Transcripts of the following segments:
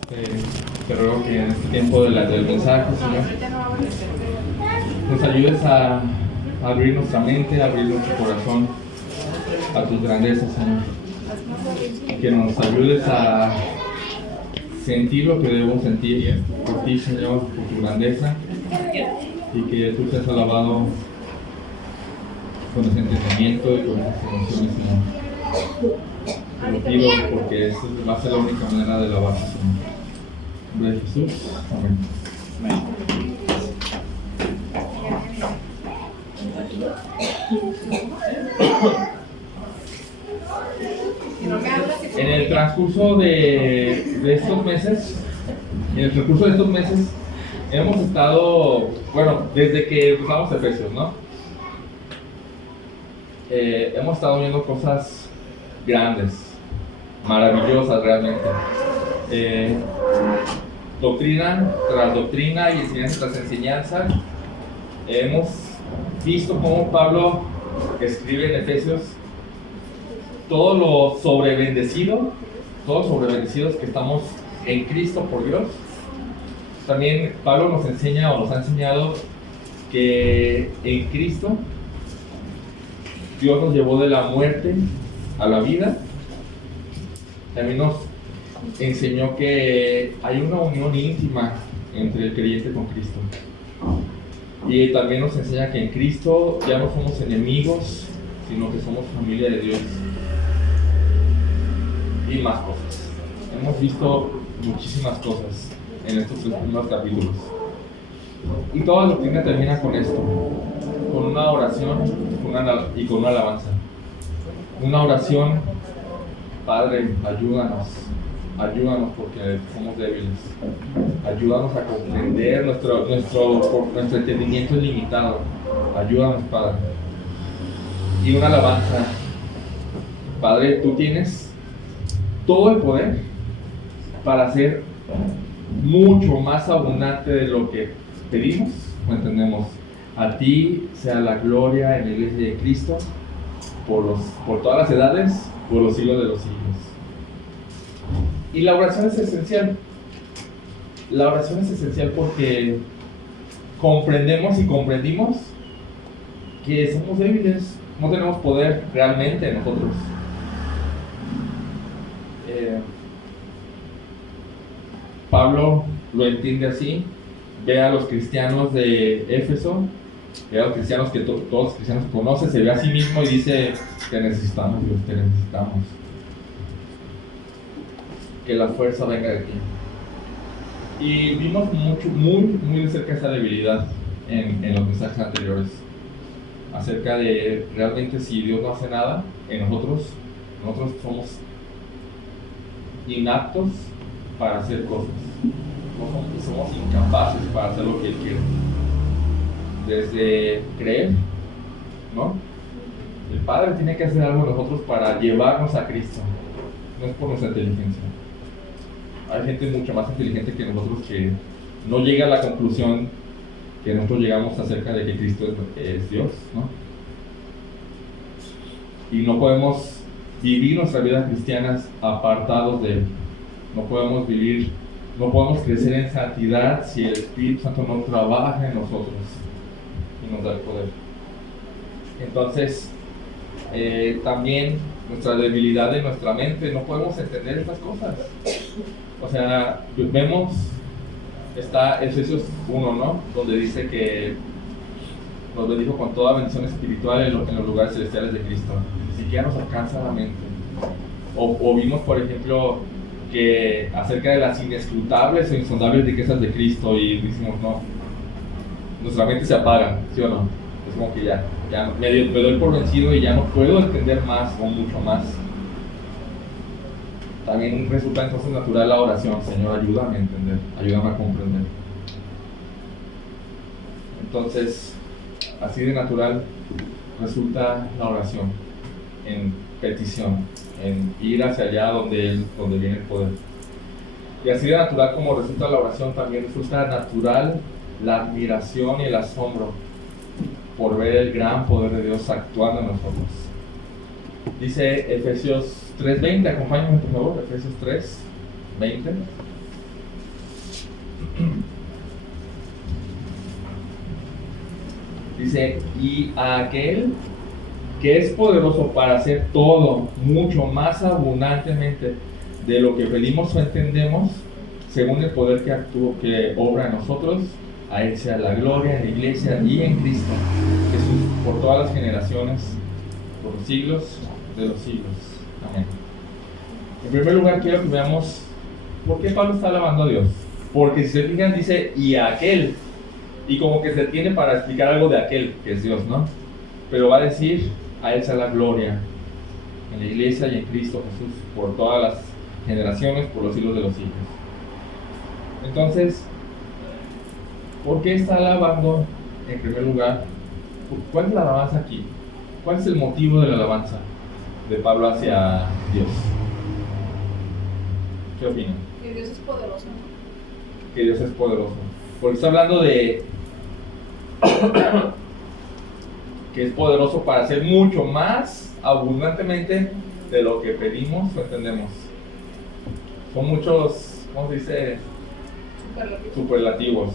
Te ruego que en este tiempo del mensaje, Señor, nos ayudes a abrir nuestra mente, a abrir nuestro corazón a tus grandezas, Señor. Que nos ayudes a sentir lo que debemos sentir por ti, Señor, por tu grandeza, y que tú seas alabado con ese entendimiento y con esas emociones, Señor. Te lo pido porque esa va a ser la única manera de alabarte, Señor. En nombre de Jesús. Amén. En el transcurso de estos meses, hemos estado, desde que empezamos Efesios, ¿no? Hemos estado viendo cosas grandes, maravillosas realmente. Doctrina tras doctrina y enseñanza tras enseñanza. Hemos visto cómo Pablo escribe en Efesios todos los sobrebendecidos que estamos en Cristo por Dios. También Pablo nos enseña o nos ha enseñado que en Cristo Dios nos llevó de la muerte a la vida. También nos enseñó que hay una unión íntima entre el creyente con Cristo. Y también nos enseña que en Cristo ya no somos enemigos, sino que somos familia de Dios. Y más cosas. Hemos visto muchísimas cosas en estos tres primeros capítulos. Y toda la doctrina termina con esto, con una oración y con una alabanza. Una oración: Padre, ayúdanos porque somos débiles. Ayúdanos a comprender, nuestro entendimiento es limitado. Ayúdanos, Padre. Y una alabanza: Padre, tú tienes todo el poder para hacer mucho más abundante de lo que pedimos o entendemos. A ti sea la gloria en la iglesia de Cristo por todas las edades, por los siglos de los siglos. Y la oración es esencial. La oración es esencial porque comprendimos que somos débiles, no tenemos poder realmente en nosotros. Pablo lo entiende así. Ve a los cristianos de Éfeso, ve a los cristianos que todos los cristianos conocen, se ve a sí mismo y dice: te necesitamos, Dios, te necesitamos. Que la fuerza venga de ti. Y vimos muy de cerca esa debilidad en los mensajes anteriores, acerca de realmente si Dios no hace nada en nosotros somos inaptos para hacer cosas. Somos incapaces para hacer lo que Él quiere. Desde creer, ¿no? El Padre tiene que hacer algo en nosotros para llevarnos a Cristo. No es por nuestra inteligencia. Hay gente mucho más inteligente que nosotros que no llega a la conclusión que nosotros llegamos acerca de que Cristo es Dios, ¿no? Y no podemos vivir nuestra vida cristiana apartados de Él. No podemos crecer en santidad si el Espíritu Santo no trabaja en nosotros y nos da el poder. Entonces, también nuestra debilidad de nuestra mente, no podemos entender estas cosas. O sea, está Efesios 1, ¿no? Donde dice que nos bendijo con toda bendición espiritual en los lugares celestiales de Cristo. Ni siquiera nos alcanza la mente. O vimos, por ejemplo, que acerca de las inescrutables o insondables riquezas de Cristo, y decimos: no, nuestra mente se apaga, ¿sí o no? Es como que ya me doy por vencido y ya no puedo entender más o mucho más. También resulta entonces natural la oración: Señor, ayúdame a entender, ayúdame a comprender. Entonces, así de natural resulta la oración, en petición, en ir hacia allá donde viene el poder. Y así de natural como resulta la oración, también resulta natural la admiración y el asombro por ver el gran poder de Dios actuando en nosotros. Dice Efesios 3:20, acompáñenme por favor, Efesios 3:20. Dice, y a aquel que es poderoso para hacer todo mucho más abundantemente de lo que pedimos o entendemos, según el poder que obra en nosotros, a Él sea la gloria en la iglesia y en Cristo Jesús por todas las generaciones, por los siglos de los siglos. Amén. En primer lugar, quiero que veamos por qué Pablo está alabando a Dios. Porque si se fijan, dice, y a aquel, y como que se tiene para explicar algo de aquel, que es Dios, ¿no? Pero va a decir, a Él sea la gloria en la iglesia y en Cristo Jesús por todas las generaciones, por los siglos de los siglos. Entonces, ¿por qué está alabando en primer lugar? ¿Cuál es la alabanza aquí? ¿Cuál es el motivo de la alabanza de Pablo hacia Dios? ¿Qué opinan? Que Dios es poderoso, ¿no? Que Dios es poderoso. Porque está hablando de que es poderoso para hacer mucho más abundantemente de lo que pedimos o entendemos. Son muchos, ¿cómo se dice? Superlativos.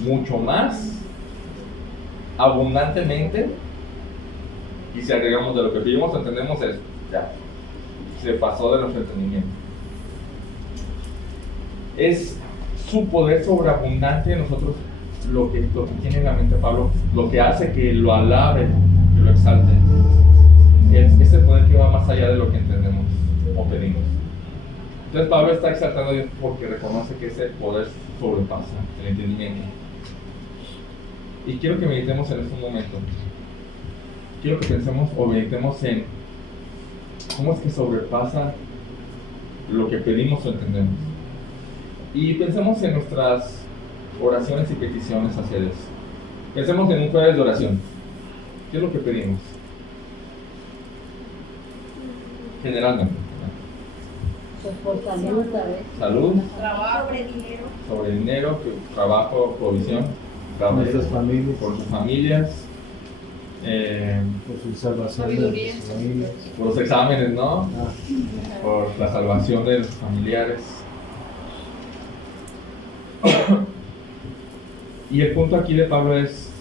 Mucho más abundantemente, y si agregamos de lo que pedimos o entendemos, es ya se pasó de nuestro entendimiento. Es su poder sobreabundante en nosotros lo que tiene en la mente Pablo, lo que hace que lo alabe, que lo exalte. Es ese poder que va más allá de lo que entendemos o pedimos. Entonces Pablo está exaltando a Dios porque reconoce que ese poder sobrepasa el entendimiento. Y quiero que meditemos en este momento. Quiero que pensemos o meditemos en cómo es que sobrepasa lo que pedimos o entendemos. Y pensemos en nuestras oraciones y peticiones hacia Dios. Pensemos en un jueves de oración. ¿Qué es lo que pedimos? Generalmente. Pues por salud, ¿sabes? Salud, Trabajo, sobre dinero, trabajo, provisión, Nuestras familias, por sus familias, por su salvación de Sabiduría. sus familias. por los exámenes, ¿no? Ah, Por la salvación de los familiares. Y el punto aquí de Pablo es,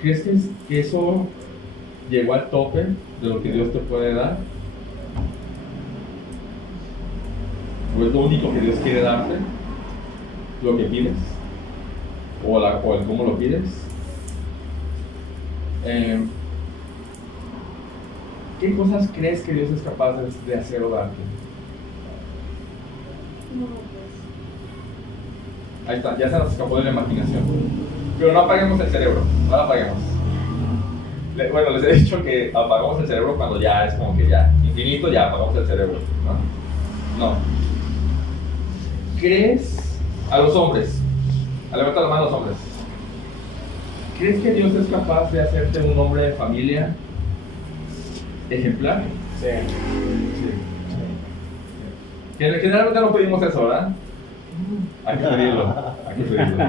¿crees que eso llegó al tope de lo que Dios te puede dar? ¿O es lo único que Dios quiere darte? ¿Lo que pides? ¿O el cómo lo pides? ¿Qué cosas crees que Dios es capaz de hacer o darte? Ahí está, ya se nos escapó de la imaginación. Pero no apaguemos el cerebro, no lo apaguemos. Bueno, les he dicho que apagamos el cerebro cuando ya es como que ya, infinito, ya apagamos el cerebro, ¿no? No. ¿Crees, a los hombres, levanta la mano a los hombres, ¿crees que Dios es capaz de hacerte un hombre de familia ejemplar? sí. Que generalmente no pedimos eso, ¿verdad? Hay que pedirlo, hay que pedirlo.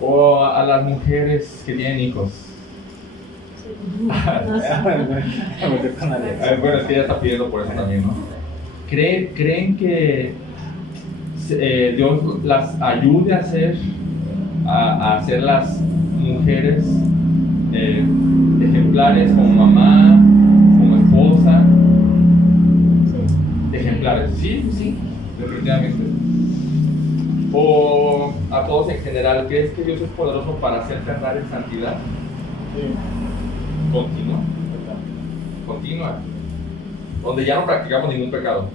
O a las mujeres que tienen hijos. Bueno, es que ella está pidiendo por eso también, ¿no? ¿Creen que Dios las ayude a ser las mujeres ejemplares como mamá, como esposa? Ejemplares, sí, definitivamente. O a todos en general, ¿crees que Dios es poderoso para hacerte andar en santidad? Continua, donde ya no practicamos ningún pecado.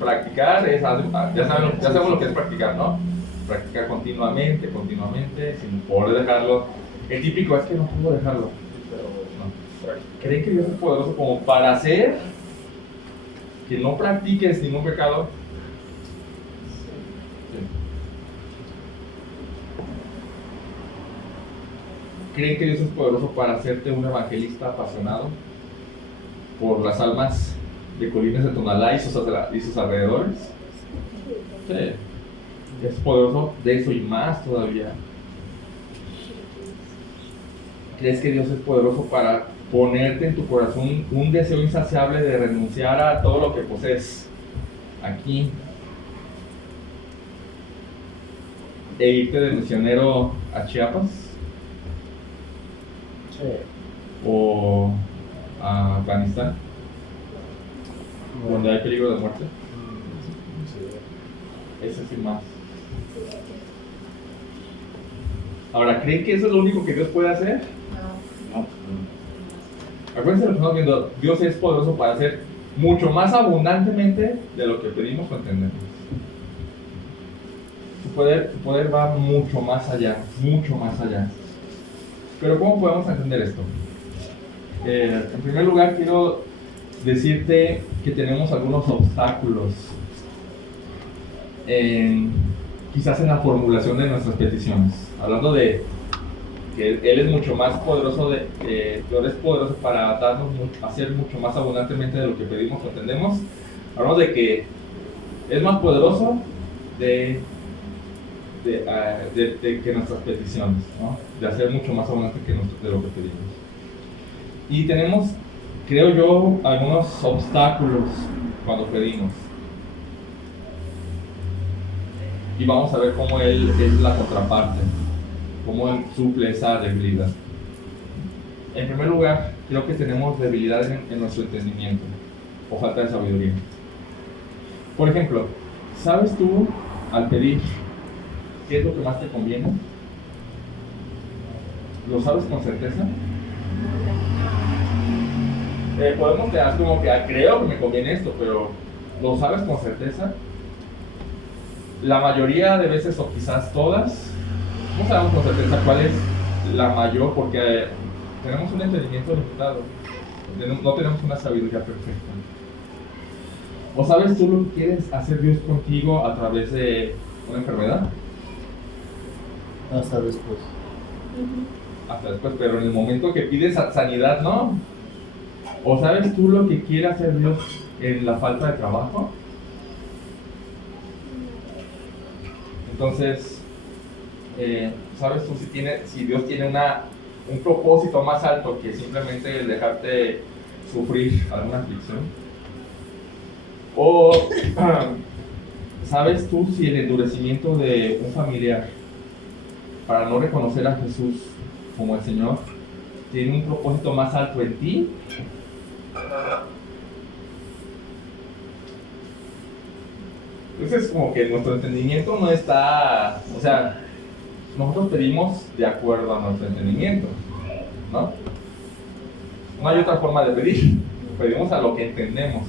Practicar es, ya sabemos lo que es practicar, ¿no? Practicar continuamente, sin poder dejarlo. El típico es que no puedo dejarlo. No. ¿Creen que Dios es poderoso como para hacer que no practiques ningún pecado? Sí. ¿Creen que Dios es poderoso para hacerte un evangelista apasionado por las almas de Colinas de Tonalá y sus alrededores? Sí. Es poderoso de eso y más todavía. ¿Crees que Dios es poderoso para ponerte en tu corazón un deseo insaciable de renunciar a todo lo que posees aquí e irte de misionero a Chiapas Sí. o a Afganistán, donde hay peligro de muerte? Ese sí más. Ahora, ¿creen que eso es lo único que Dios puede hacer? No. Acuérdense lo que estamos viendo, Dios es poderoso para hacer mucho más abundantemente de lo que pedimos o entendemos. Su poder va mucho más allá, mucho más allá. Pero ¿cómo podemos entender esto? En primer lugar, quiero decirte que tenemos algunos obstáculos quizás en la formulación de nuestras peticiones. Hablando de que Él es mucho más poderoso, Dios es poderoso para darnos, hacer mucho más abundantemente de lo que pedimos o entendemos. Hablamos de que es más poderoso de que nuestras peticiones, ¿no? De hacer mucho más abundante de lo que pedimos. Y tenemos, creo yo, algunos obstáculos cuando pedimos. Y vamos a ver cómo Él es la contraparte, cómo Él suple esa debilidad. En primer lugar, creo que tenemos debilidad en nuestro entendimiento o falta de sabiduría. Por ejemplo, ¿sabes tú al pedir qué es lo que más te conviene? ¿Lo sabes con certeza? Podemos quedar como que creo que me conviene esto, pero ¿lo sabes con certeza? La mayoría de veces, o quizás todas, no sabemos con certeza cuál es la mayor, porque tenemos un entendimiento limitado, no tenemos una sabiduría perfecta. ¿O sabes tú lo que quieres hacer Dios contigo a través de una enfermedad? Hasta después. Hasta después, pero en el momento que pides sanidad, no. ¿O sabes tú lo que quiere hacer Dios en la falta de trabajo? Entonces, ¿sabes tú si Dios tiene un propósito más alto que simplemente el dejarte sufrir alguna aflicción? ¿O sabes tú si el endurecimiento de un familiar para no reconocer a Jesús como el Señor tiene un propósito más alto en ti? Entonces, como que nuestro entendimiento no está, o sea, nosotros pedimos de acuerdo a nuestro entendimiento, ¿no? No hay otra forma de pedir, pedimos a lo que entendemos.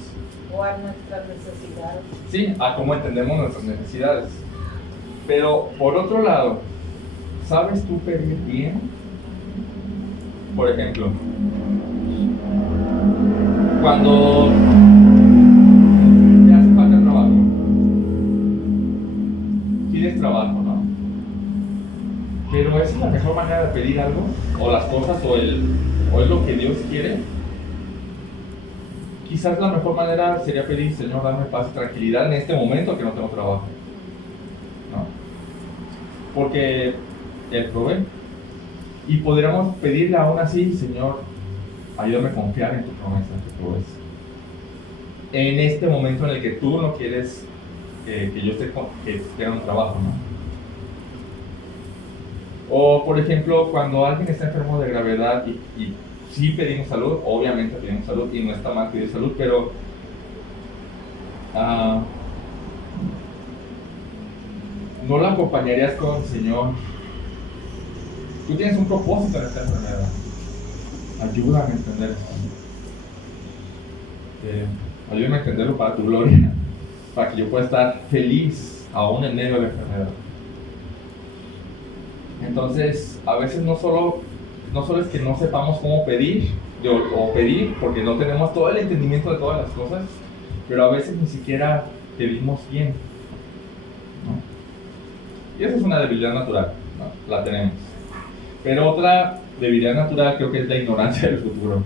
O a nuestras necesidades. Sí, a cómo entendemos nuestras necesidades. Pero, por otro lado, ¿sabes tú pedir bien? Por ejemplo, cuando te hace falta trabajo, tienes trabajo, ¿no? Pero ¿esa es la mejor manera de pedir algo? ¿O las cosas? ¿O es lo que Dios quiere? Quizás la mejor manera sería pedir, Señor, dame paz y tranquilidad en este momento que no tengo trabajo, ¿no? Porque Él provee. Y podríamos pedirle aún así, Señor, ayúdame a confiar en tu promesa que provees. En este momento en el que tú no quieres que yo tenga un trabajo, ¿no? O, por ejemplo, cuando alguien está enfermo de gravedad y sí pedimos salud, obviamente pedimos salud y no está mal pedir salud, pero no la acompañarías con, Señor, tú tienes un propósito en esta enfermedad, ayúdame a entender esto, ayúdame a entenderlo para tu gloria, para que yo pueda estar feliz aún en medio de la enfermedad. Entonces, a veces no solo es que no sepamos cómo pedir, o pedir, porque no tenemos todo el entendimiento de todas las cosas, pero a veces ni siquiera pedimos bien, ¿no? Y esa es una debilidad natural, ¿no? La tenemos. Pero otra debilidad natural creo que es la ignorancia del futuro,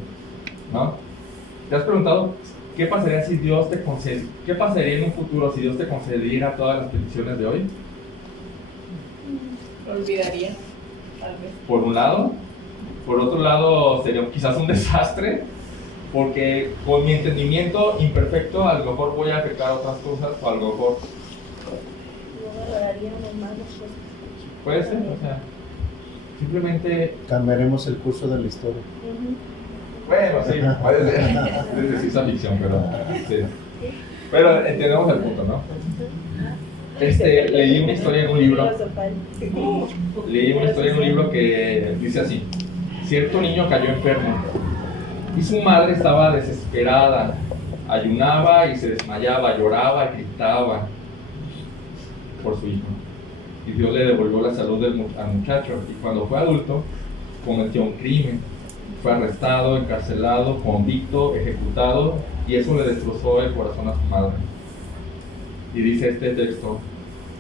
¿no? ¿Te has preguntado qué pasaría si Dios qué pasaría en un futuro si Dios te concediera todas las peticiones de hoy? Lo olvidaría, tal vez. Por un lado. Por otro lado, sería quizás un desastre, porque con mi entendimiento imperfecto a lo mejor voy a afectar otras cosas, o a lo mejor No valoraríamos más las cosas. puede ser, o sea, simplemente, Cambiaremos el curso de la historia. bueno, sí, puede ser, es ciencia ficción, pero sí. Pero entendemos el punto, ¿no? Leí una historia en un libro que dice así: cierto niño cayó enfermo y su madre estaba desesperada, ayunaba y se desmayaba, lloraba y gritaba por su hijo. Y Dios le devolvió la salud al muchacho, y cuando fue adulto cometió un crimen, fue arrestado, encarcelado, convicto, ejecutado, y eso le destrozó el corazón a su madre. Y dice este texto: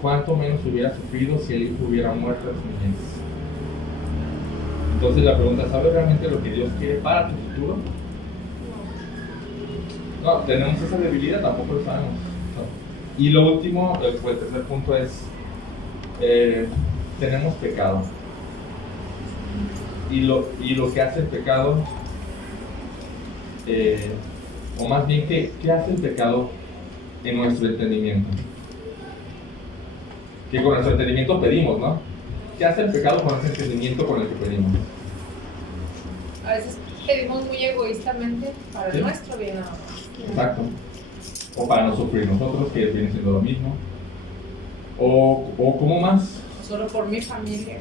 ¿cuánto menos hubiera sufrido si el hijo hubiera muerto en su niñez? Entonces la pregunta: ¿sabes realmente lo que Dios quiere para tu futuro? No, tenemos esa debilidad, tampoco lo sabemos. No. Y lo último, el tercer punto es, tenemos pecado. Y lo que hace el pecado, o más bien, ¿qué hace el pecado en nuestro entendimiento? Que con nuestro entendimiento pedimos, ¿no? ¿Qué hace el pecado con ese entendimiento con el que pedimos? A veces pedimos muy egoístamente para ¿Sí? nuestro bien nada más. Exacto. O para no sufrir nosotros, que viene siendo lo mismo. O ¿cómo más? Solo por mi familia.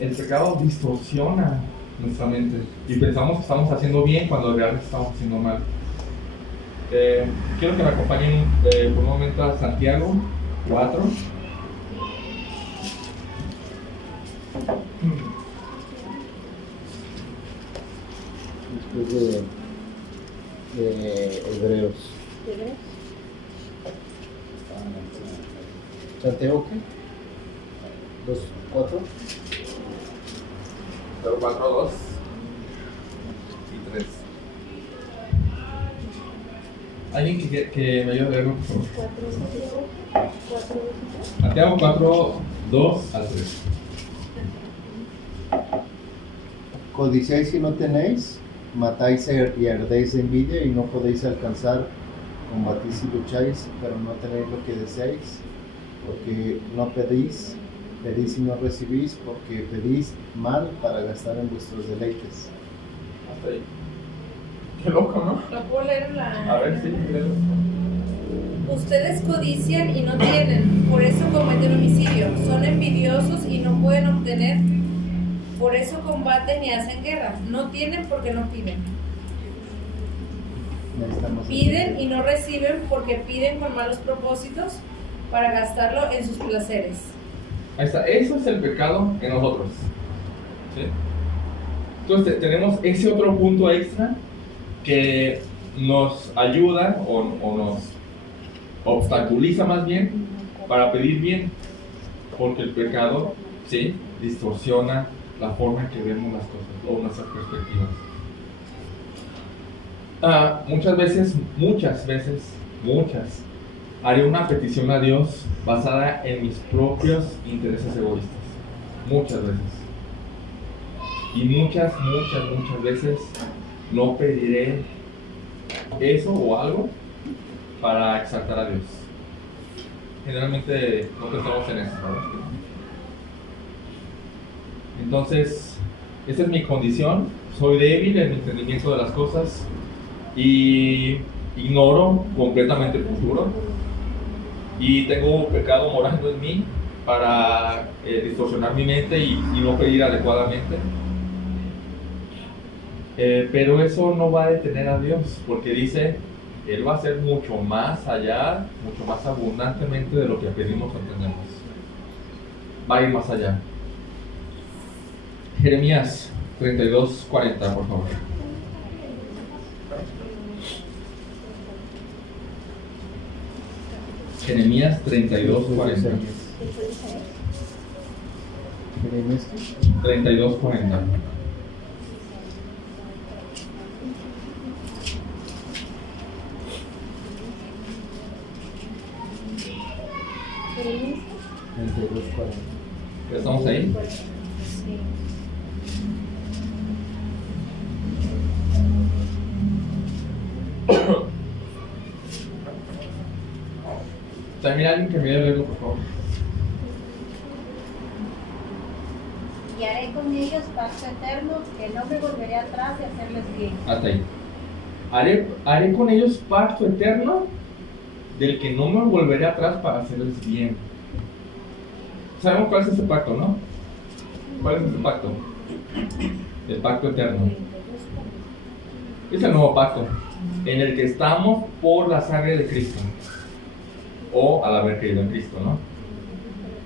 El pecado distorsiona nuestra mente y pensamos que estamos haciendo bien cuando realmente estamos haciendo mal. Quiero que me acompañen por un momento a Santiago 4. Después de Hebreos. Santiago, ¿qué? 2:4. 4, 2 y 3. ¿Alguien que me ayude a leerlo, por favor? Santiago 4, 2 al 3. Codiciáis y no tenéis, matáis y ardéis de envidia y no podéis alcanzar, combatís y lucháis, pero no tenéis lo que deseáis, porque no pedís y no recibís, porque pedís mal para gastar en vuestros deleites. Hasta ahí. Qué loco, ¿no? ¿Lo puedo leer en la...? A ver, sí, léelo. Ustedes codician y no tienen, por eso cometen homicidio. Son envidiosos y no pueden obtener, por eso combaten y hacen guerra. No tienen porque no piden. Necesitamos Piden y no reciben porque piden con malos propósitos para gastarlo en sus placeres. Ahí está, eso es el pecado en nosotros. ¿Sí? Entonces tenemos ese otro punto extra que nos ayuda o nos obstaculiza más bien para pedir bien, porque el pecado, ¿sí?, distorsiona la forma en que vemos las cosas o nuestras perspectivas. Muchas veces, haré una petición a Dios basada en mis propios intereses egoístas. Muchas veces. Y muchas veces no pediré eso o algo para exaltar a Dios. Generalmente no pensamos en eso, ¿verdad? Entonces, esa es mi condición. Soy débil en mi entendimiento de las cosas y ignoro completamente el futuro. Y tengo un pecado morando en mí para distorsionar mi mente y no pedir adecuadamente. Pero eso no va a detener a Dios, porque dice, Él va a hacer mucho más allá, mucho más abundantemente de lo que pedimos o entendemos. Va a ir más allá. Jeremías 32:40, por favor. Jeremías 32:40. Jeremías 32:40. ¿Ya estamos ahí? También alguien que me dé leerlo, por favor. y haré con ellos pacto eterno, que no me volveré atrás de hacerles bien. Hasta ahí. Haré con ellos pacto eterno del que no me volveré atrás para hacerles bien. Sabemos cuál es ese pacto, ¿no? ¿Cuál es ese pacto? El pacto eterno. Es el nuevo pacto en el que estamos por la sangre de Cristo, o al haber creído en Cristo, ¿no?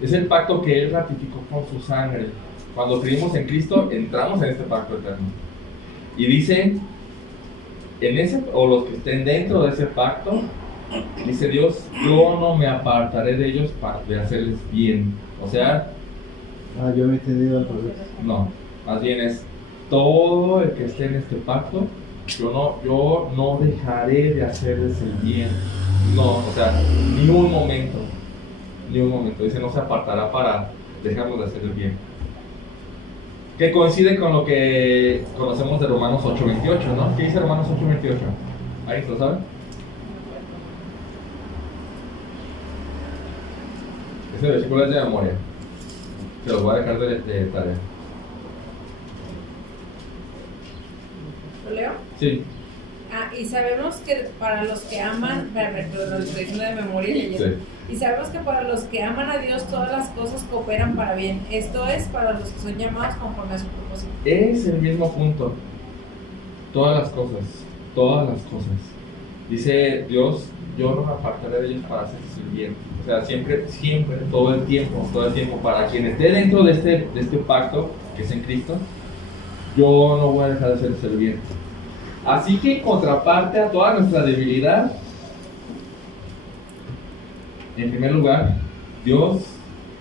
Es el pacto que Él ratificó con su sangre. Cuando creímos en Cristo, entramos en este pacto eterno. Y dice, o los que estén dentro de ese pacto, dice Dios, yo no me apartaré de ellos de hacerles bien. O sea, yo me he entendido al revés. no, más bien es todo el que esté en este pacto, yo no dejaré de hacerles el bien. No, o sea, ni un momento. Dice, no se apartará para dejarnos de hacer el bien. Que coincide con lo que conocemos de Romanos 8:28, ¿no? ¿Qué dice Romanos 8:28? ¿Ahí lo saben? Ese versículo es de memoria. Se los voy a dejar de tarea. ¿Lo leo? Sí. Y sabemos que para los que aman, perdón, lo estoy diciendo de memoria y leyendo. Sí. Y sabemos que para los que aman a Dios todas las cosas cooperan para bien. Esto es para los que son llamados conforme a su propósito. Es el mismo punto. Todas las cosas. Dice Dios, yo no me apartaré de ellos para hacerles el bien. O sea, siempre, todo el tiempo, para quien esté dentro de este pacto, que es en Cristo, yo no voy a dejar de hacerles el bien. Así que en contraparte a toda nuestra debilidad, en primer lugar, Dios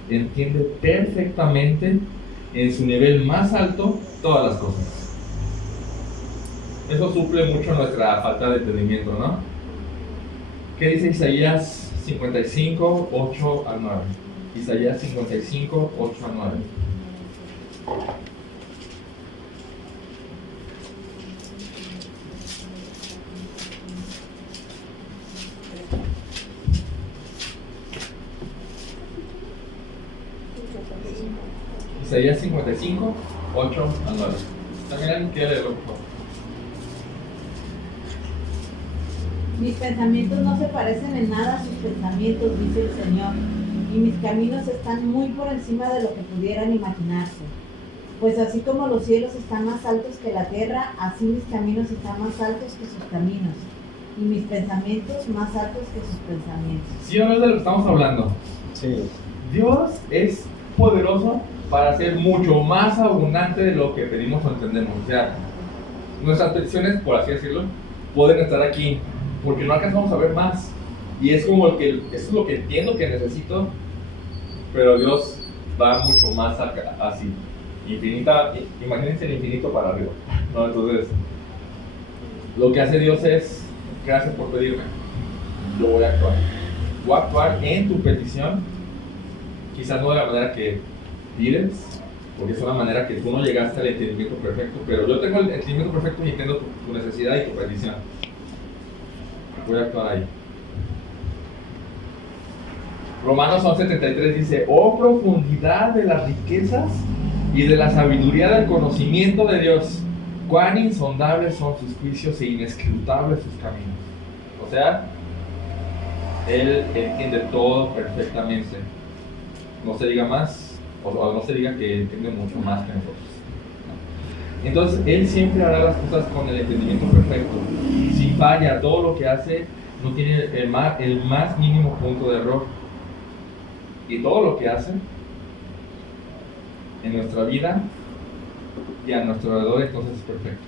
entiende perfectamente en su nivel más alto todas las cosas. Eso suple mucho nuestra falta de entendimiento, ¿no? ¿Qué dice Isaías 55, 8 al 9? Isaías 55, 8 al 9. Isaías 55, 8 al 9. También alguien quiere leerlo, por favor. Mis pensamientos no se parecen en nada a sus pensamientos, dice el Señor, y mis caminos están muy por encima de lo que pudieran imaginarse. Pues así como los cielos están más altos que la tierra, así mis caminos están más altos que sus caminos, y mis pensamientos más altos que sus pensamientos. ¿Sí o no es de lo que estamos hablando? Sí. Dios es poderoso para ser mucho más abundante de lo que pedimos o entendemos. O sea, nuestras peticiones, por así decirlo, pueden estar aquí, porque no alcanzamos a ver más. Y es como eso es lo que entiendo que necesito, pero Dios va mucho más así. Imagínense el infinito para arriba, ¿no? Entonces, lo que hace Dios es, gracias por pedirme, yo voy a actuar. Voy a actuar en tu petición, quizás no de la manera que pides, porque es una manera que tú no llegaste al entendimiento perfecto, pero yo tengo el entendimiento perfecto y entiendo tu necesidad y tu petición. Voy a actuar ahí. Romanos 11:33 dice, oh profundidad de las riquezas y de la sabiduría del conocimiento de Dios, cuán insondables son sus juicios e inescrutables sus caminos. O sea, Él entiende todo perfectamente. No se diga más, o no se diga que entiende mucho más que nosotros. Entonces, Él siempre hará las cosas con el entendimiento perfecto. Si falla, todo lo que hace no tiene el más mínimo punto de error. Y todo lo que hace en nuestra vida y a nuestro alrededor, entonces es perfecto.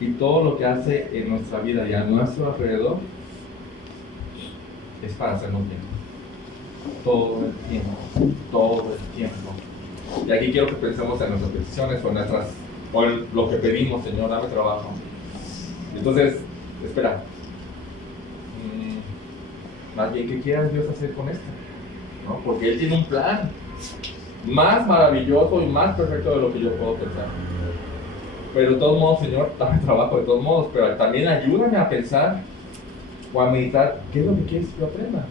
Y todo lo que hace en nuestra vida y a nuestro alrededor es para hacernos bien. Todo el tiempo. Y aquí quiero que pensemos en nuestras peticiones o en lo que pedimos, Señor, dame trabajo. Entonces, espera. Más bien, ¿qué quiere Dios hacer con esto? ¿No? Porque Él tiene un plan más maravilloso y más perfecto de lo que yo puedo pensar. Pero de todos modos, Señor, dame trabajo de todos modos, pero también ayúdame a pensar o a meditar qué es lo que quieres que yo aprenda.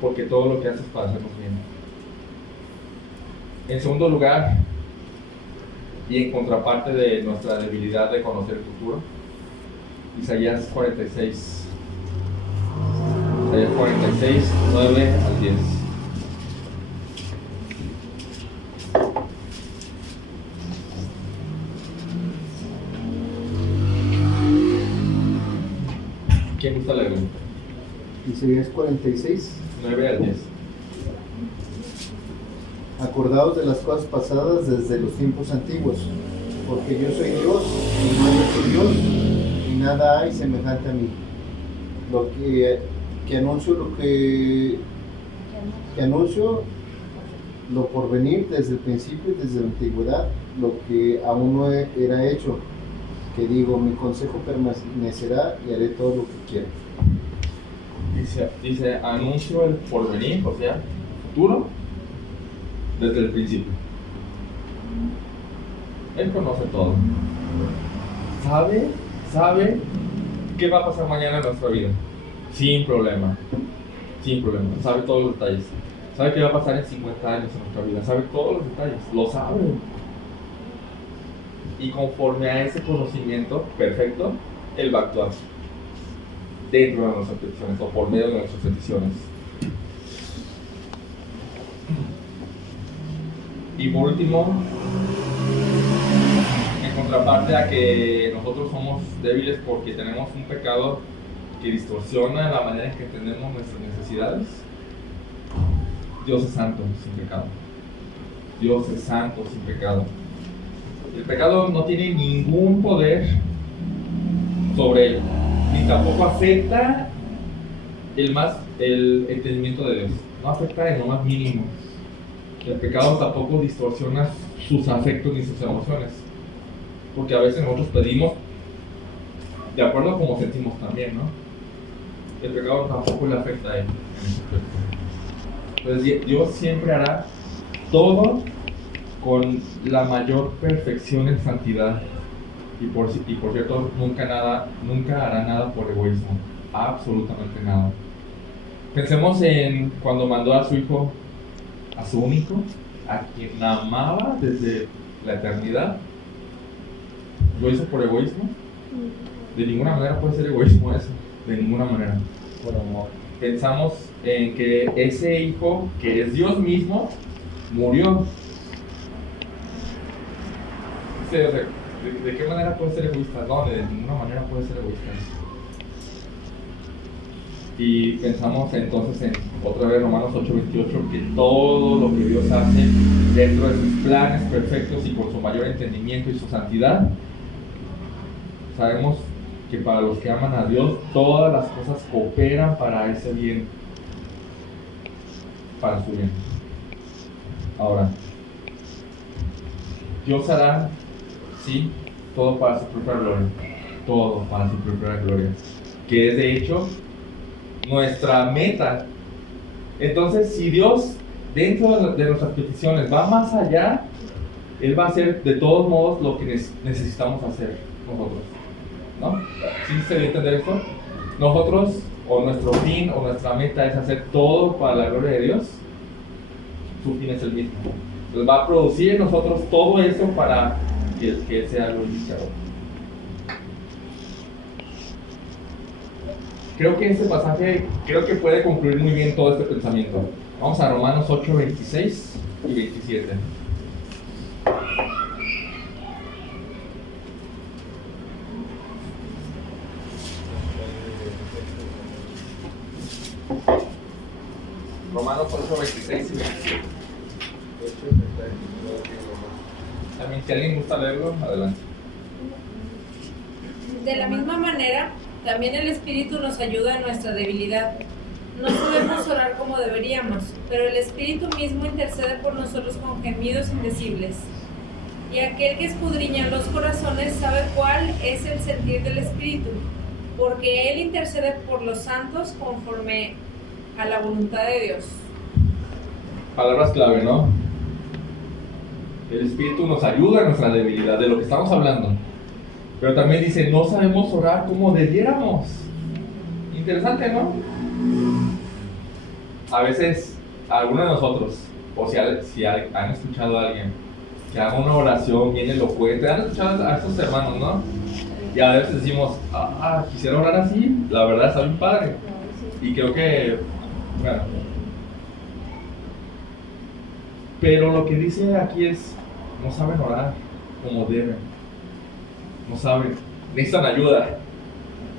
Porque todo lo que haces para hacernos bien. En segundo lugar, y en contraparte de nuestra debilidad de conocer el futuro, Isaías 46, 9 al 10. ¿Quién gusta leerlo? Isaías 46. 9 al 10. Acordaos de las cosas pasadas desde los tiempos antiguos, porque yo soy Dios y no hay otro Dios, y nada hay semejante a mí. Lo que anuncio, que anuncio, lo por venir desde el principio y desde la antigüedad, lo que aún no era hecho, que digo, mi consejo permanecerá y haré todo lo que quiera. Dice, anuncio el porvenir, o sea, futuro, desde el principio. Él conoce todo. Sabe qué va a pasar mañana en nuestra vida. Sin problema. Sabe todos los detalles. Sabe qué va a pasar en 50 años en nuestra vida. Sabe todos los detalles. Lo sabe. Y conforme a ese conocimiento perfecto, Él va a actuar dentro de nuestras peticiones o por medio de nuestras peticiones. Y por último, en contraparte a que nosotros somos débiles porque tenemos un pecado que distorsiona la manera en que entendemos nuestras necesidades, Dios es santo sin pecado. Dios es santo sin pecado. El pecado no tiene ningún poder sobre él, ni tampoco afecta el entendimiento de Dios. No afecta en lo más mínimo. El pecado tampoco distorsiona sus afectos ni sus emociones, porque a veces nosotros pedimos de acuerdo a cómo sentimos también, ¿no? El pecado tampoco le afecta a él en ese aspecto. Entonces Dios siempre hará todo con la mayor perfección en santidad, y por cierto nunca hará nada por egoísmo, absolutamente nada. Pensemos en cuando mandó a su hijo, a su único, a quien amaba desde la eternidad. ¿Lo hizo por egoísmo? De ninguna manera puede ser egoísmo eso, de ninguna manera. Por amor. Pensamos en que ese hijo, que es Dios mismo, murió. Sí, o sea, ¿de qué manera puede ser egoísta? No, de ninguna manera puede ser egoísta. Y pensamos entonces en, otra vez, Romanos 8:28, que todo lo que Dios hace dentro de sus planes perfectos y por su mayor entendimiento y su santidad, sabemos que para los que aman a Dios, todas las cosas cooperan para ese bien, para su bien. Ahora, Dios hará, sí, todo para su propia gloria, todo para su propia gloria, que es de hecho nuestra meta. Entonces, si Dios dentro de nuestras peticiones va más allá, Él va a hacer de todos modos lo que necesitamos hacer nosotros, ¿no? ¿Sí se debe entender eso? Nosotros, o nuestro fin, o nuestra meta es hacer todo para la gloria de Dios. Su fin es el mismo. Entonces va a producir en nosotros todo eso para que Él sea glorificado. Creo que este pasaje puede concluir muy bien todo este pensamiento. Vamos a Romanos 8, 26 y 27. Romanos 8, 26 y 27. También, si alguien gusta leerlo, adelante. De la misma manera, también el Espíritu nos ayuda en nuestra debilidad. No sabemos orar como deberíamos, pero el Espíritu mismo intercede por nosotros con gemidos indecibles. Y aquel que escudriña los corazones sabe cuál es el sentir del Espíritu, porque Él intercede por los santos conforme a la voluntad de Dios. Palabras clave, ¿no? El Espíritu nos ayuda en nuestra debilidad, de lo que estamos hablando. Pero también dice, no sabemos orar como debiéramos. Interesante, ¿no? A veces, algunos de nosotros o si han escuchado a alguien que haga una oración bien elocuente, han escuchado a estos hermanos, ¿no? Y a veces decimos, quisiera orar así, la verdad está bien padre. Y creo que, bueno. Pero lo que dice aquí es, no saben orar como deben. No saben, necesitan ayuda.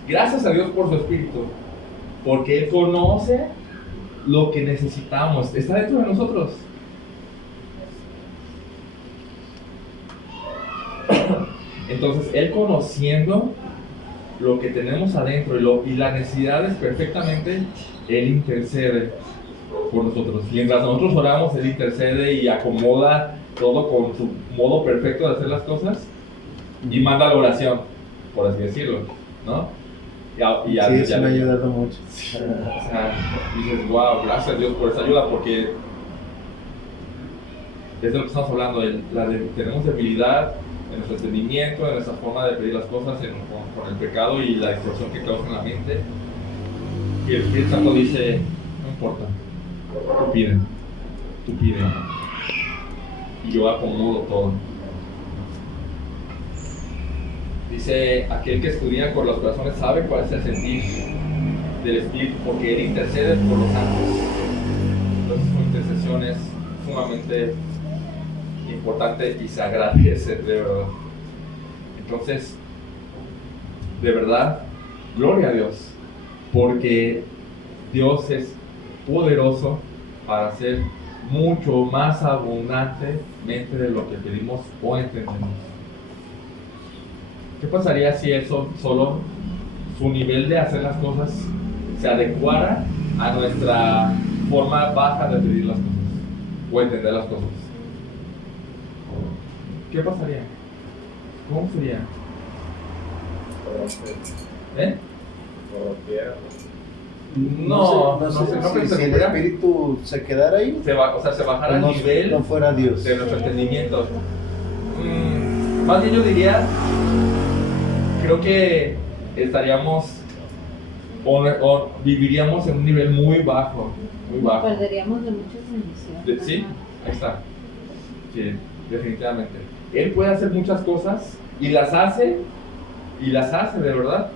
Gracias a Dios por su Espíritu, porque Él conoce lo que necesitamos, está dentro de nosotros. Entonces, Él conociendo lo que tenemos adentro y las necesidades perfectamente, Él intercede por nosotros. Mientras nosotros oramos, Él intercede y acomoda todo con su modo perfecto de hacer las cosas y manda la oración, por así decirlo, ¿no? Sí, eso me ha ayudado mucho. O sea, dices, wow, gracias a Dios por esa ayuda, porque es de lo que estamos hablando, tenemos debilidad en nuestro entendimiento, en nuestra forma de pedir las cosas, con el pecado y la distorsión que causa en la mente. Y el Espíritu Santo dice, no importa, tú pide, y yo acomodo todo. Dice, aquel que estudia con los corazones sabe cuál es el sentir del Espíritu, porque Él intercede por los santos. Entonces su intercesión es sumamente importante y se agradece, de verdad. Entonces, de verdad, gloria a Dios, porque Dios es poderoso para hacer mucho más abundantemente de lo que pedimos o entendemos. ¿Qué pasaría si eso solo, su nivel de hacer las cosas, se adecuara a nuestra forma baja de pedir las cosas o entender las cosas? ¿Qué pasaría? ¿Cómo sería? No sé si el Espíritu se quedara ahí, se bajara al nivel no fuera Dios de nuestro entendimiento. Más bien yo diría, creo que estaríamos o viviríamos en un nivel muy bajo. Perderíamos de muchas bendiciones. Sí, ahí está. Sí, definitivamente. Él puede hacer muchas cosas y las hace de verdad,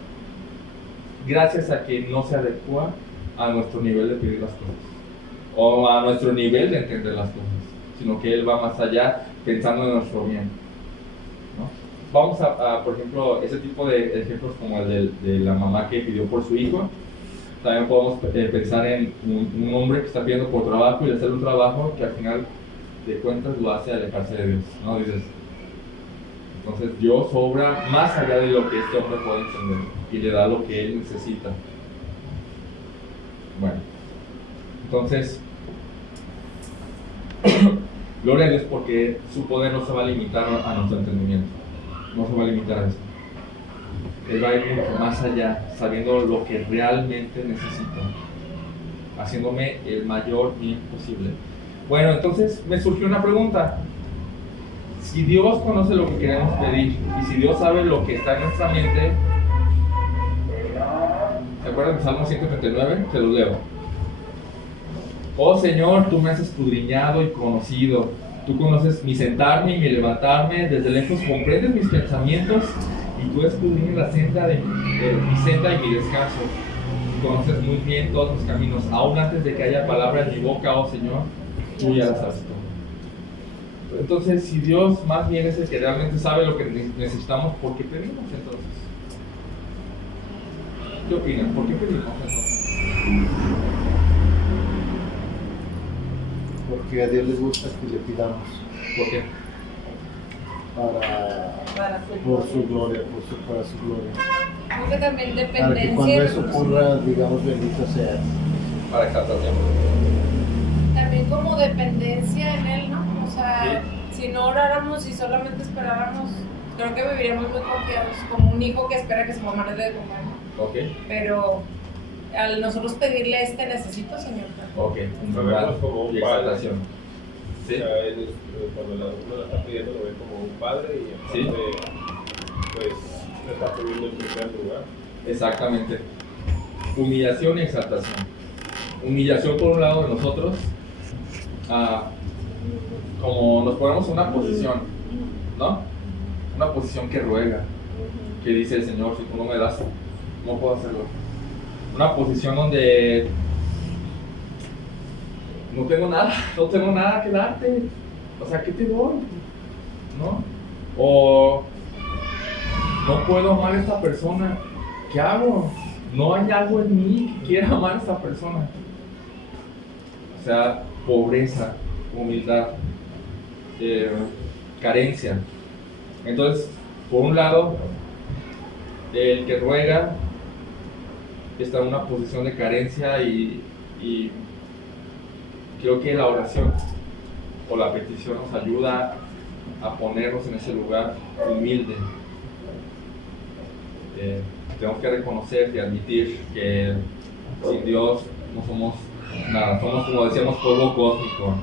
gracias a que no se adecua a nuestro nivel de pedir las cosas o a nuestro nivel de entender las cosas, sino que Él va más allá pensando en nuestro bien, ¿no? Vamos a por ejemplo, ese tipo de ejemplos como el de la mamá que pidió por su hijo. También podemos pensar en un hombre que está pidiendo por trabajo y le sale un trabajo que al final de cuentas lo hace alejarse de Dios, ¿no? Dices, entonces Dios obra más allá de lo que este hombre puede entender y le da lo que él necesita. Bueno, entonces gloria a Dios, porque su poder no se va a limitar a nuestro entendimiento, no se va a limitar a eso. Él va a ir mucho más allá, sabiendo lo que realmente necesito, haciéndome el mayor bien posible. Bueno, entonces me surgió una pregunta. Si Dios conoce lo que queremos pedir y si Dios sabe lo que está en nuestra mente, ¿se acuerdan de Salmo 139? Se los leo. Oh Señor, tú me has escudriñado y conocido. Tú conoces mi sentarme y mi levantarme. Desde lejos comprendes mis pensamientos y tú escudriñas la senda de mi senda y mi descanso. Conoces muy bien todos mis caminos. Aún antes de que haya palabra en mi boca, oh Señor, tú ya las sabes todo. Entonces, si Dios más bien es el que realmente sabe lo que necesitamos, ¿por qué pedimos entonces? ¿Qué opinan? ¿Por qué pedimos entonces? Porque a Dios le gusta que le pidamos. ¿Por qué? Por su gloria, para su gloria. Porque también Para que dependencia. cuando eso ocurra, digamos, bendito seas. Para exaltación. También como dependencia en Él, ¿no? O sea, Sí. si no oráramos y solamente esperáramos, creo que viviríamos muy confiados, como un hijo que espera que su mamá le dé de comer, ¿no? Ok, Pero al nosotros pedirle necesito, Señor. ok. Lo vemos como un y padre. exaltación. Sí. O sea, cuando uno la está pidiendo, lo ve como un padre y aparte, pues, lo está poniendo en primer lugar. Exactamente. Humillación y exaltación. Humillación por un lado de nosotros, como nos ponemos en una posición, ¿no? Una posición que ruega, que dice el Señor, si tú no me das, no puedo hacerlo. Una posición donde no tengo nada que darte. O sea, ¿qué te doy? ¿No? O no puedo amar a esta persona. ¿Qué hago? No hay algo en mí que quiera amar a esta persona. O sea, pobreza, humildad, carencia. Entonces, por un lado, el que ruega está en una posición de carencia y creo que la oración o la petición nos ayuda a ponernos en ese lugar humilde. Tenemos que reconocer y admitir que sin Dios no somos nada, somos, como decíamos, polvo cósmico,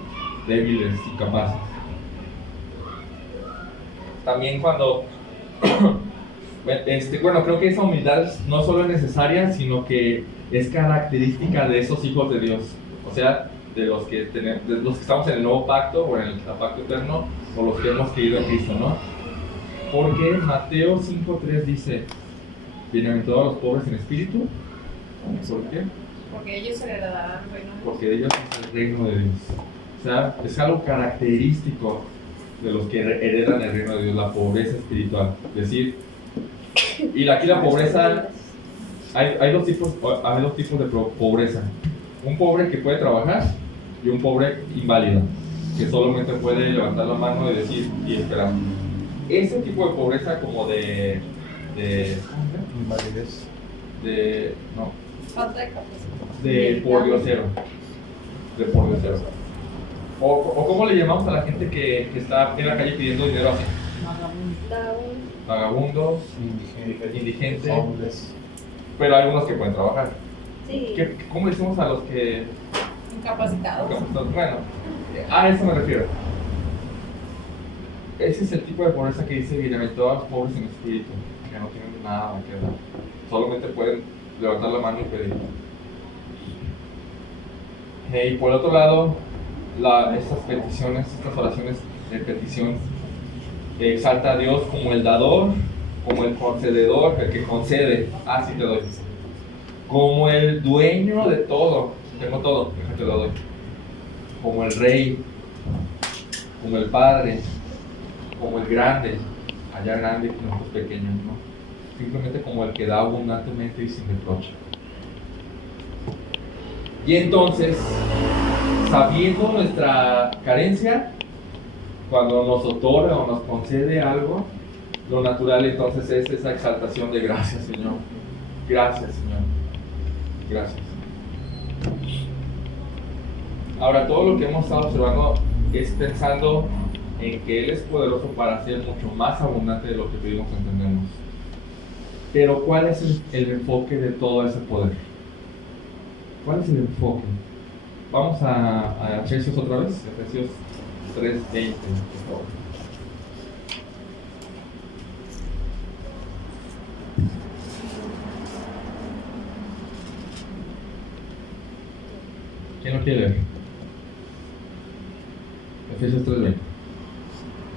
débiles, incapaces. También cuando bueno, creo que esa humildad no solo es necesaria, sino que es característica de esos hijos de Dios. O sea, de los que estamos en el nuevo pacto o en el pacto eterno, o los que hemos creído en Cristo, ¿no? Porque Mateo 5:3 dice: bienaventurados los pobres en espíritu. ¿Por qué? Porque ellos heredarán el reino de Dios. Porque ellos es el reino de Dios. O sea, es algo característico de los que heredan el reino de Dios, la pobreza espiritual. Es decir, y aquí la pobreza, hay dos tipos de pobreza. Un pobre que puede trabajar y un pobre inválido, que solamente puede levantar la mano y decir y esperar. Ese tipo de pobreza como de Invalidez. no, Falta de capacidad. de pordiosero. De pordiosero. O ¿cómo le llamamos a la gente que está en la calle pidiendo dinero así? Vagabundos, indigentes. Homeless. Pero hay unos que pueden trabajar. Sí. ¿Cómo le decimos a los que... Incapacitados. Bueno, a eso me refiero. Ese es el tipo de pobreza que dice bienaventurados los pobres en espíritu, que no tienen nada que dar. Solamente pueden levantar la mano y pedir. Y por otro lado, estas peticiones, estas oraciones de petición, exalta a Dios como el dador, como el concededor, el que concede. Ah, sí te doy. Como el dueño de todo. Tengo todo, te lo doy. Como el rey, como el padre, como el grande, allá grande y nosotros pequeños, ¿no? Simplemente como el que da abundantemente y sin reproche. Y entonces, sabiendo nuestra carencia, cuando nos otorga o nos concede algo, lo natural entonces es esa exaltación de gracias, Señor. Gracias, Señor. Gracias. Ahora, todo lo que hemos estado observando es pensando en que Él es poderoso para hacer mucho más abundante de lo que pedimos o entendemos. Pero, ¿cuál es el enfoque de todo ese poder? ¿Cuál es el enfoque? Vamos a Efesios otra vez, Efesios 3:20, por favor. ¿Quién lo quiere leer? Efesios 3:20.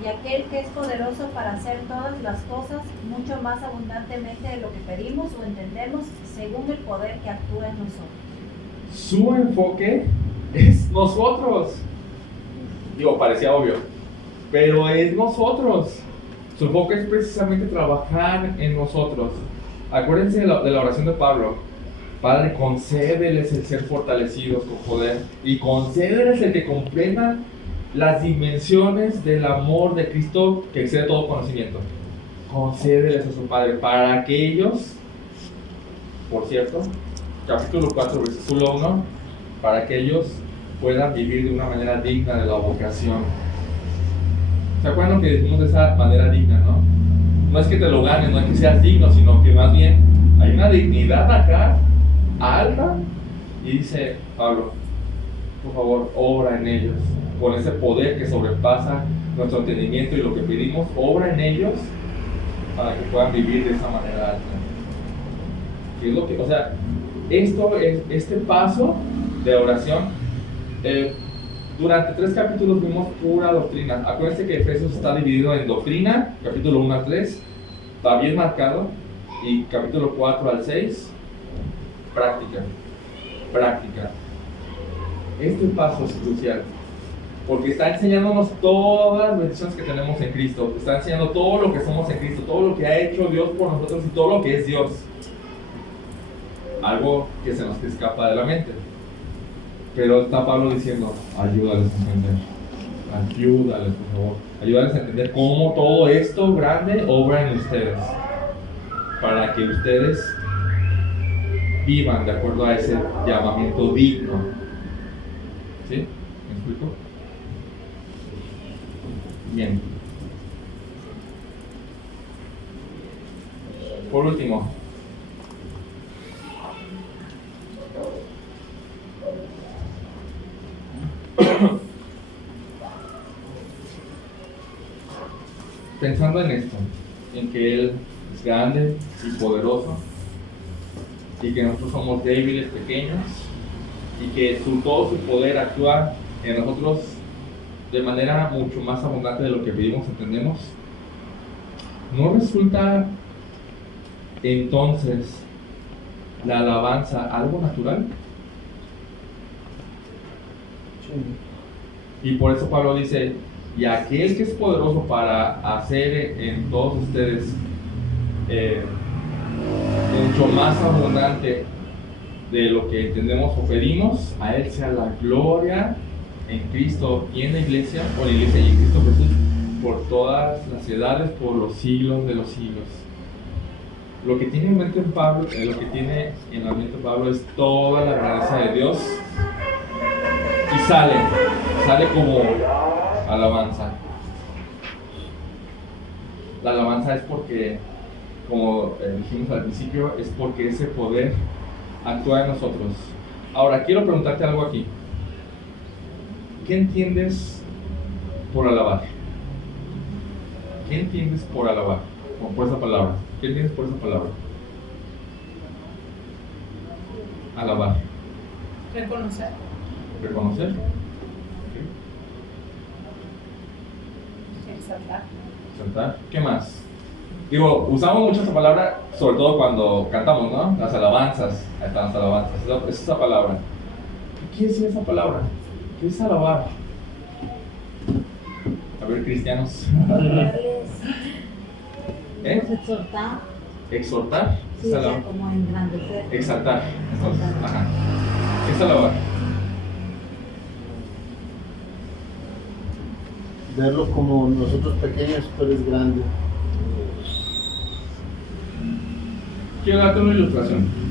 Y aquel que es poderoso para hacer todas las cosas mucho más abundantemente de lo que pedimos o entendemos, según el poder que actúa en nosotros. Su enfoque es nosotros. Digo, parecía obvio, pero es nosotros. Su enfoque es precisamente trabajar en nosotros. Acuérdense de la oración de Pablo. Padre, concédeles el ser fortalecidos con poder y concédeles el que comprendan las dimensiones del amor de Cristo que excede todo conocimiento. Concédeles a su Padre para que ellos, por cierto, capítulo 4, versículo 1, para que ellos puedan vivir de una manera digna de la vocación. ¿Se acuerdan que decimos de esa manera digna, no? No es que te lo ganes, no es que seas digno, sino que más bien hay una dignidad acá, alta, y dice Pablo, por favor, obra en ellos, con ese poder que sobrepasa nuestro entendimiento y lo que pedimos, obra en ellos para que puedan vivir de esa manera alta. ¿Qué es lo que, o sea, este paso de oración durante 3 capítulos vimos pura doctrina. Acuérdense que Efesios está dividido en doctrina, capítulo 1 al 3, está bien marcado, y capítulo 4 al 6, práctica. Práctica. Este paso es crucial, porque está enseñándonos todas las bendiciones que tenemos en Cristo, está enseñando todo lo que somos en Cristo, todo lo que ha hecho Dios por nosotros y todo lo que es Dios. Algo que se nos escapa de la mente. Pero está Pablo diciendo, ayúdales a entender, ayúdales por favor, ayúdales a entender cómo todo esto grande obra en ustedes, para que ustedes vivan de acuerdo a ese llamamiento digno. ¿Sí? ¿Me explico? Bien. Por último, pensando en esto, en que Él es grande y poderoso, y que nosotros somos débiles, pequeños, y que todo su poder actúa en nosotros de manera mucho más abundante de lo que pedimos, entendemos, ¿no resulta entonces la alabanza algo natural? Sí. Y por eso Pablo dice, y aquel que es poderoso para hacer en todos ustedes mucho más abundante de lo que entendemos o pedimos, a Él sea la gloria en Cristo y en la iglesia, o en la iglesia y en Cristo Jesús, por todas las edades, por los siglos de los siglos. Lo que tiene en mente Pablo, lo que tiene en la mente Pablo es toda la grandeza de Dios, y sale como alabanza. La alabanza es porque, como dijimos al principio, es porque ese poder actúa en nosotros. Ahora, quiero preguntarte algo aquí. ¿Qué entiendes por alabar? ¿Qué entiendes por alabar? O por esa palabra. ¿Qué entiendes por esa palabra? Alabar. Reconocer. ¿Reconocer? Exaltar. Exaltar. ¿Qué más? Digo, usamos mucho esa palabra, sobre todo cuando cantamos, ¿no? Las alabanzas. Ahí están las alabanzas. Es esa palabra. ¿Qué quiere decir esa palabra? ¿Qué es alabar? A ver, cristianos. ¿Eh? Pues exhortar, ¿Exhortar? sí, Es o sea, alabar. como engrandecer. Exaltar. Entonces, ajá. ¿Qué es alabar? Verlo como nosotros pequeños, tú eres grande. Quiero darte una ilustración.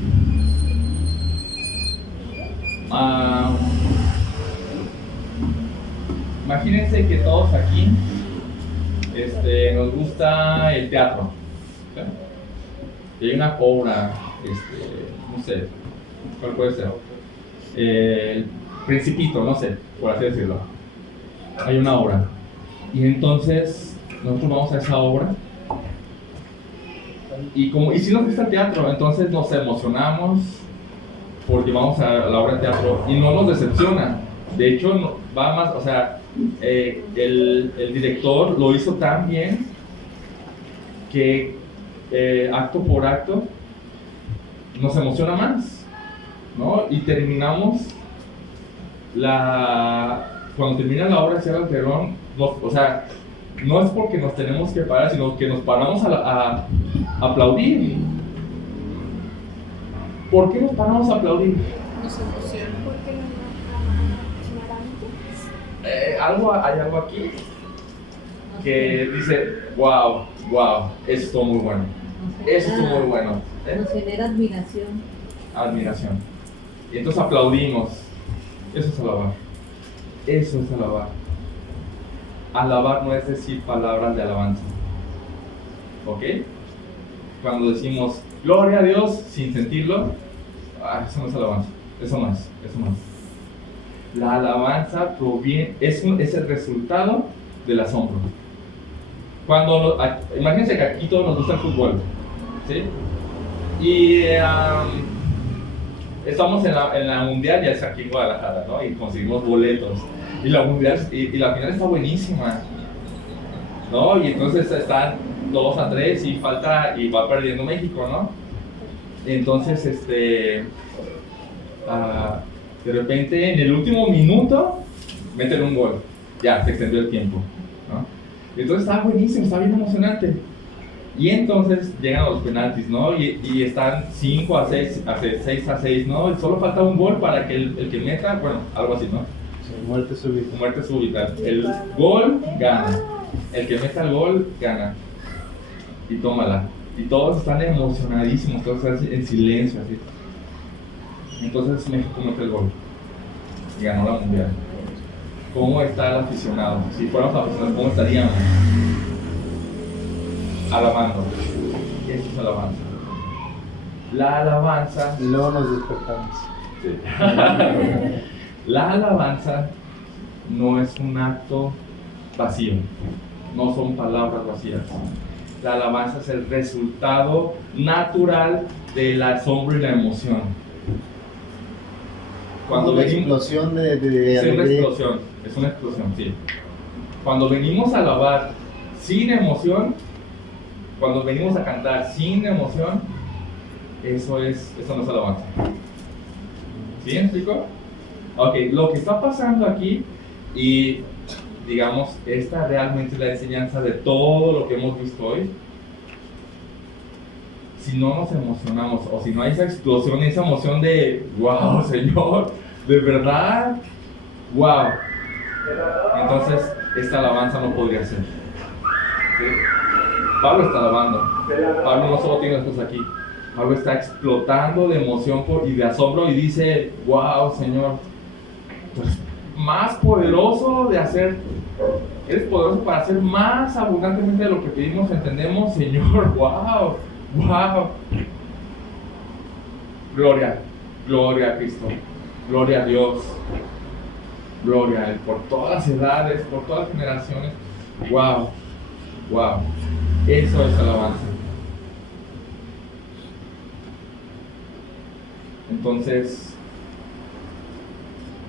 Imagínense que todos aquí nos gusta el teatro. ¿Sí? Y hay una obra, no sé, ¿cuál puede ser? El Principito, no sé, por así decirlo. Hay una obra. Y entonces nosotros vamos a esa obra. Y si nos gusta el teatro, entonces nos emocionamos porque vamos a la obra de teatro y no nos decepciona. De hecho, va más, o sea, el director lo hizo tan bien que acto por acto nos emociona más, ¿no? Y terminamos cuando termina la obra, cierra el telón, o sea, no es porque nos tenemos que parar, sino que nos paramos a aplaudir. ¿Por qué nos paramos a aplaudir? Nos emociona. Hay algo aquí que dice, wow, eso estuvo muy bueno. Eso estuvo muy bueno. Nos genera admiración. Admiración. Y entonces aplaudimos. Eso es alabar. Eso es alabar. Alabar no es decir palabras de alabanza. ¿Ok? Cuando decimos gloria a Dios sin sentirlo, eso no es alabanza. Eso no es. La alabanza es el resultado del asombro. Imagínense que aquí todos nos gusta el fútbol, ¿sí? Y estamos en la mundial, ya es aquí en Guadalajara, ¿no? Y conseguimos boletos. Y la mundial, y la final está buenísima, ¿no? Y entonces están 2-3 y falta, y va perdiendo México, ¿no? Entonces, de repente, en el último minuto, meten un gol. Ya, se extendió el tiempo, ¿no? Y entonces está buenísimo, está bien emocionante. Y entonces llegan los penaltis, ¿no? Y están 5-6, 6-6, ¿no? Y solo falta un gol para que el que meta, bueno, algo así, ¿no? Sí, muerte súbita. Muerte súbita. El gol gana. El que meta el gol gana. Y tómala. Y todos están emocionadísimos, todos están en silencio, así. Entonces México mete el gol. Y ganó la mundial. ¿Cómo está el aficionado? Si fuéramos aficionados, ¿cómo estaríamos? Alabando. Eso es alabanza. La alabanza. Y luego nos despertamos. Sí. La alabanza no es un acto vacío, no son palabras vacías. La alabanza es el resultado natural del asombro y la emoción. Cuando Una venimos, explosión de es una alegría. explosión, sí. Cuando venimos a alabar sin emoción, cuando venimos a cantar sin emoción, eso no es alabanza. ¿Sí me explico? Ok, lo que está pasando aquí, y digamos, esta realmente es la enseñanza de todo lo que hemos visto hoy. Si no nos emocionamos, o si no hay esa explosión, esa emoción de wow, Señor, de verdad, wow, entonces esta alabanza no podría ser. ¿Sí? Pablo está alabando. Pablo no solo tiene las cosas aquí, Pablo está explotando de emoción y de asombro y dice, wow, Señor, pues, más poderoso de hacer, eres poderoso para hacer más abundantemente de lo que pedimos, entendemos, Señor, wow, wow. Gloria a Cristo, gloria a Dios, gloria a Él, por todas las edades, por todas las generaciones, wow, eso es alabanza. Entonces,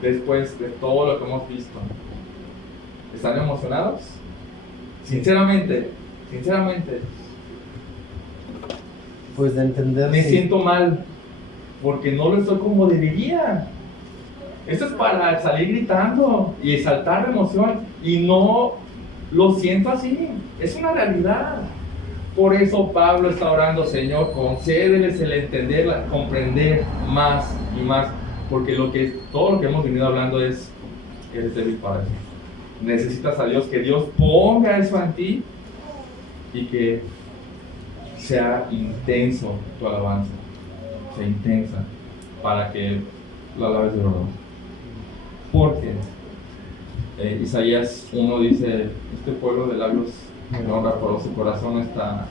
después de todo lo que hemos visto, ¿están emocionados? Sinceramente, Pues de entender. me sí. siento mal porque no lo estoy como debería. Esto es para salir gritando y exaltar de emoción y no lo siento así. Es una realidad. Por eso Pablo está orando, Señor, concédeles el entender, comprender más y más, porque todo lo que hemos venido hablando es que eres débil para eso. Necesitas a Dios, que Dios ponga eso en ti y que sea intenso tu alabanza, sea intensa, para que la alabes de verdad. Porque Isaías 1 dice, este pueblo de labios me honra, pero su corazón no está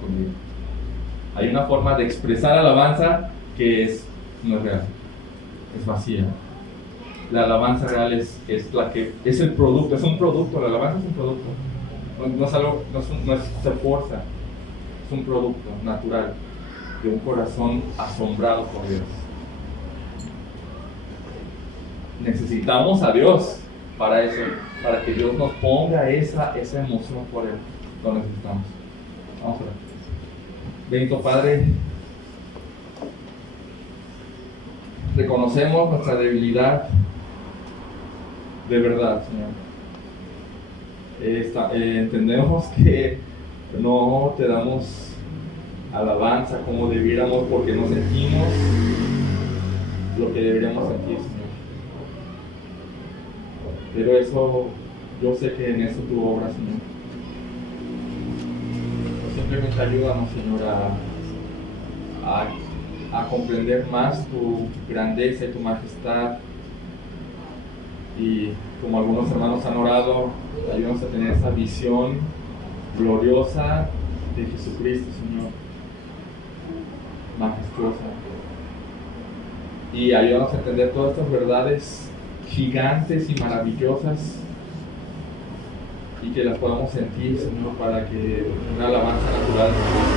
conmigo. Hay una forma de expresar alabanza que no es real, es vacía. La alabanza real es el producto, es un producto, la alabanza es un producto. No es algo, no se forza, es un producto natural de un corazón asombrado por Dios. Necesitamos a Dios para eso, para que Dios nos ponga esa emoción por Él. Lo necesitamos. Vamos a ver. Bendito Padre, reconocemos nuestra debilidad de verdad, Señor. Entendemos que no te damos alabanza como debiéramos porque no sentimos lo que deberíamos sentir, Señor. Pero eso, yo sé que en eso tu obra, Señor. Simplemente ayúdanos, Señor, a comprender más tu grandeza y tu majestad. Y como algunos hermanos han orado, ayúdanos a tener esa visión gloriosa de Jesucristo, Señor, majestuosa. Y ayúdanos a entender todas estas verdades gigantes y maravillosas y que las podamos sentir, Señor, para que una alabanza natural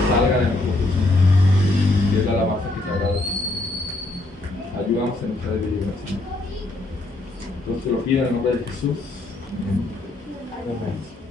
salga de nosotros, Señor, que es la alabanza que te agrada a ti, Señor. Ayúdanos en nuestra debilidad, Señor. Los que lo pidan en el nombre de Jesús. Amén.